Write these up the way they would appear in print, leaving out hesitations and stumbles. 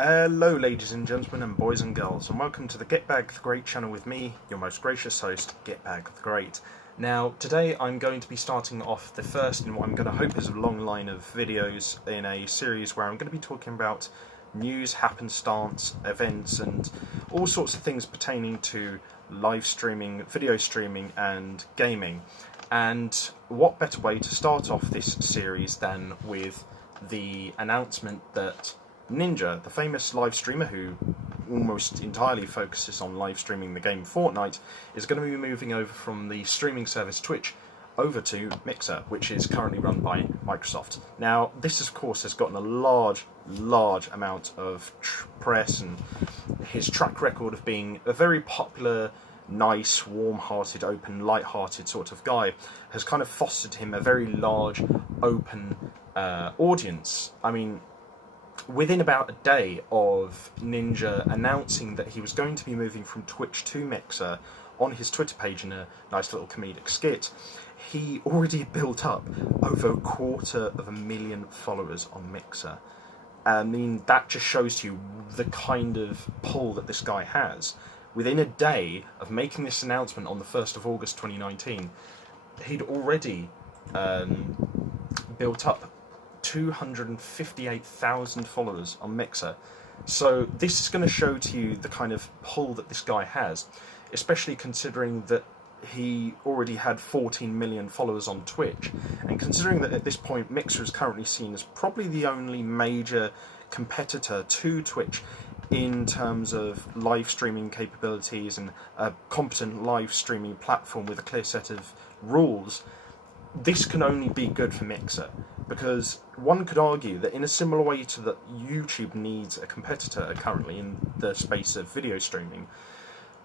Hello ladies and gentlemen and boys and girls, and welcome to the Gitbag the Great channel with me, your most gracious host, Gitbag the Great. Now, today I'm going to be starting off the first in what I'm going to hope is a long line of videos in a series where I'm going to be talking about news, happenstance, events and all sorts of things pertaining to live streaming, video streaming and gaming. And what better way to start off this series than with the announcement that Ninja, the famous live streamer who almost entirely focuses on live streaming the game Fortnite, is going to be moving over from the streaming service Twitch over to Mixer, which is currently run by Microsoft. Now, this of course has gotten a large amount of press, and his track record of being a very popular, nice, warm-hearted, open, light-hearted sort of guy has kind of fostered him a very large, open audience. I mean, within about a day of Ninja announcing that he was going to be moving from Twitch to Mixer on his Twitter page in a nice little comedic skit, he already built up over 250,000 followers on Mixer. I mean, that just shows you the kind of pull that this guy has. Within a day of making this announcement on the 1st of August 2019, he'd already built up 258,000 followers on Mixer. So this is going to show to you the kind of pull that this guy has, especially considering that he already had 14 million followers on Twitch, and considering that at this point Mixer is currently seen as probably the only major competitor to Twitch in terms of live streaming capabilities and a competent live streaming platform with a clear set of rules. This can only be good for Mixer, because one could argue that in a similar way to that YouTube needs a competitor currently in the space of video streaming,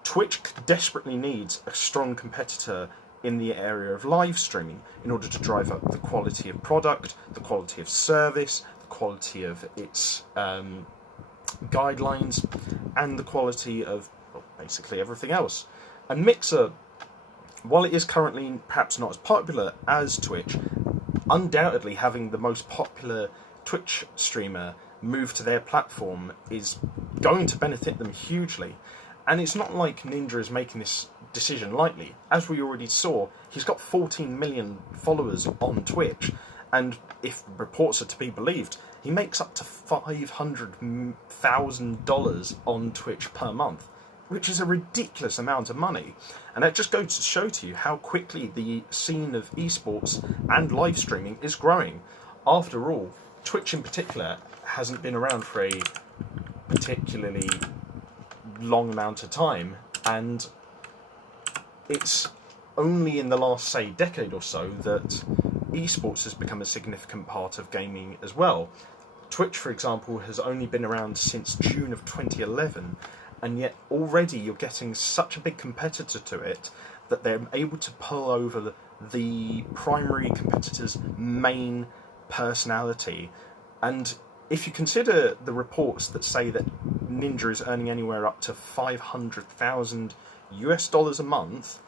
Twitch desperately needs a strong competitor in the area of live streaming in order to drive up the quality of product, the quality of service, the quality of its guidelines, and the quality of, well, basically everything else. And Mixer, while it is currently perhaps not as popular as Twitch, undoubtedly having the most popular Twitch streamer move to their platform is going to benefit them hugely. And it's not like Ninja is making this decision lightly. As we already saw, he's got 14 million followers on Twitch, and if reports are to be believed, he makes up to $500,000 on Twitch per month, which is a ridiculous amount of money. And that just goes to show to you how quickly the scene of esports and live streaming is growing. After all, Twitch in particular hasn't been around for a particularly long amount of time, and it's only in the last, say, decade or so that esports has become a significant part of gaming as well. Twitch, for example, has only been around since June of 2011, and yet already you're getting such a big competitor to it that they're able to pull over the primary competitor's main personality. And if you consider the reports that say that Ninja is earning anywhere up to $500,000 a month,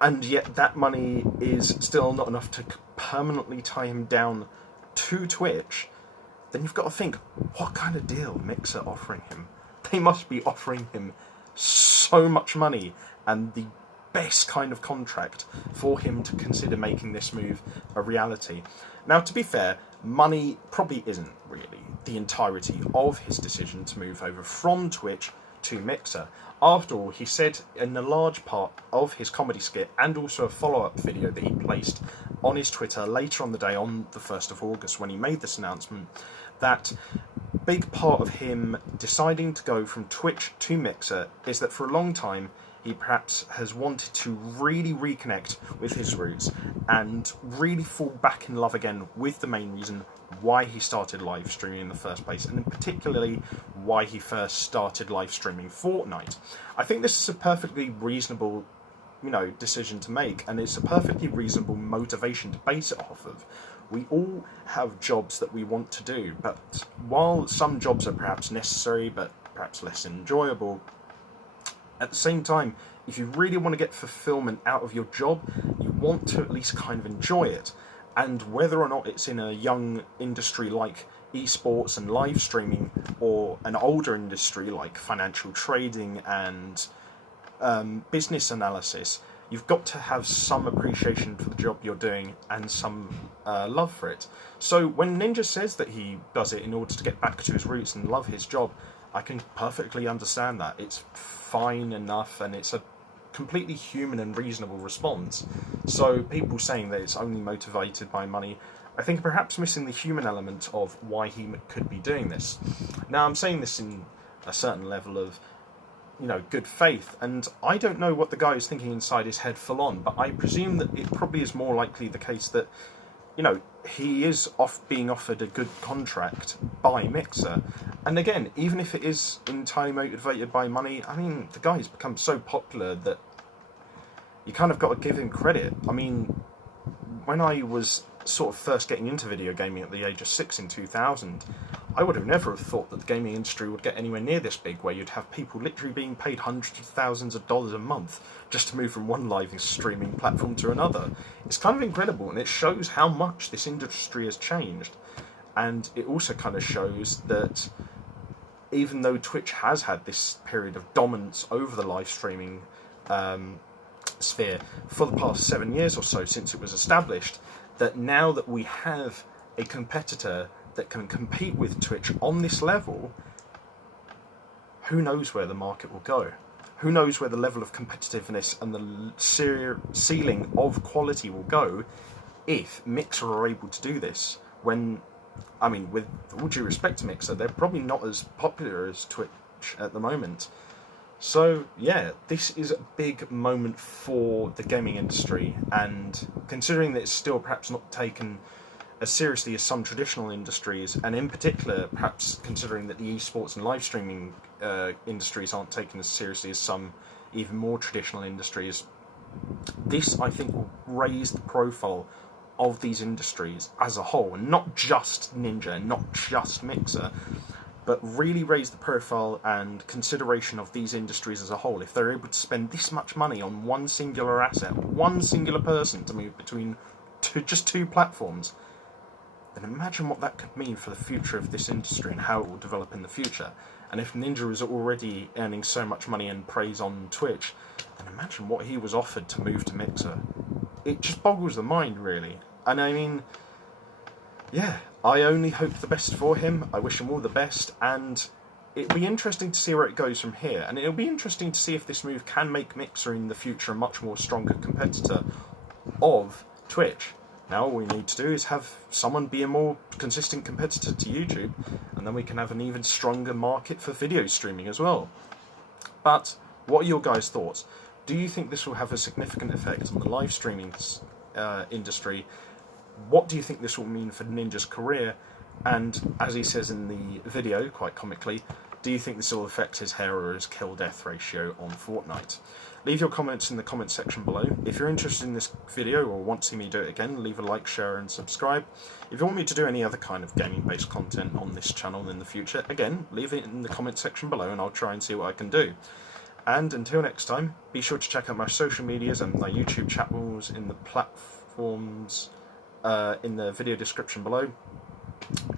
and yet that money is still not enough to permanently tie him down to Twitch, then you've got to think, what kind of deal Mixer offering him? They must be offering him so much money and the best kind of contract for him to consider making this move a reality. Now, to be fair, money probably isn't really the entirety of his decision to move over from Twitch to Mixer. After all, he said in a large part of his comedy skit, and also a follow-up video that he placed on his Twitter later on the day, on the 1st of August, when he made this announcement, that a big part of him deciding to go from Twitch to Mixer is that for a long time he perhaps has wanted to really reconnect with his roots and really fall back in love again with the main reason why he started live streaming in the first place, and particularly why he first started live streaming Fortnite. I think this is a perfectly reasonable, decision to make, and it's a perfectly reasonable motivation to base it off of. We all have jobs that we want to do, but while some jobs are perhaps necessary but perhaps less enjoyable, at the same time, if you really want to get fulfillment out of your job, you want to at least kind of enjoy it. And whether or not it's in a young industry like esports and live streaming, or an older industry like financial trading and business analysis, you've got to have some appreciation for the job you're doing and some love for it. So when Ninja says that he does it in order to get back to his roots and love his job, I can perfectly understand that. It's fine enough, and it's a completely human and reasonable response. So people saying that it's only motivated by money, I think perhaps missing the human element of why he could be doing this. Now, I'm saying this in a certain level of, good faith, and I don't know what the guy is thinking inside his head full on, but I presume that it probably is more likely the case that, he is being offered a good contract by Mixer. And again, even if it is entirely motivated by money, I mean, the guy's become so popular that you kind of got to give him credit. I mean, when I was sort of first getting into video gaming at the age of 6 in 2000, I would have never have thought that the gaming industry would get anywhere near this big, where you'd have people literally being paid hundreds of thousands of dollars a month just to move from one live streaming platform to another. It's kind of incredible, and it shows how much this industry has changed. And it also kind of shows that even though Twitch has had this period of dominance over the live streaming sphere for the past 7 years or so since it was established, that now that we have a competitor that can compete with Twitch on this level, who knows where the market will go? Who knows where the level of competitiveness and the ceiling of quality will go if Mixer are able to do this? When, I mean, with all due respect to Mixer, they're probably not as popular as Twitch at the moment. So, yeah, this is a big moment for the gaming industry, and considering that it's still perhaps not taken as seriously as some traditional industries, and in particular, perhaps considering that the esports and live streaming industries aren't taken as seriously as some even more traditional industries, this, I think, will raise the profile of these industries as a whole, and not just Ninja, not just Mixer, but really raise the profile and consideration of these industries as a whole. If they're able to spend this much money on one singular asset, one singular person to move between just two platforms, then imagine what that could mean for the future of this industry and how it will develop in the future. And if Ninja is already earning so much money and praise on Twitch, then imagine what he was offered to move to Mixer. It just boggles the mind, really. And I mean, yeah, I only hope the best for him. I wish him all the best, and it'll be interesting to see where it goes from here. And it'll be interesting to see if this move can make Mixer in the future a much more stronger competitor of Twitch. Now all we need to do is have someone be a more consistent competitor to YouTube, and then we can have an even stronger market for video streaming as well. But what are your guys' thoughts? Do you think this will have a significant effect on the live streaming industry? What do you think this will mean for Ninja's career? And as he says in the video, quite comically, do you think this will affect his hair or his kill-death ratio on Fortnite? Leave your comments in the comment section below. If you're interested in this video or want to see me do it again, leave a like, share and subscribe. If you want me to do any other kind of gaming-based content on this channel in the future, again, leave it in the comment section below and I'll try and see what I can do. And until next time, be sure to check out my social medias and my YouTube channels in the platforms in the video description below.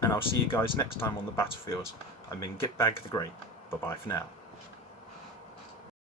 And I'll see you guys next time on the battlefield. I've been Gitbag the Great. Bye-bye for now.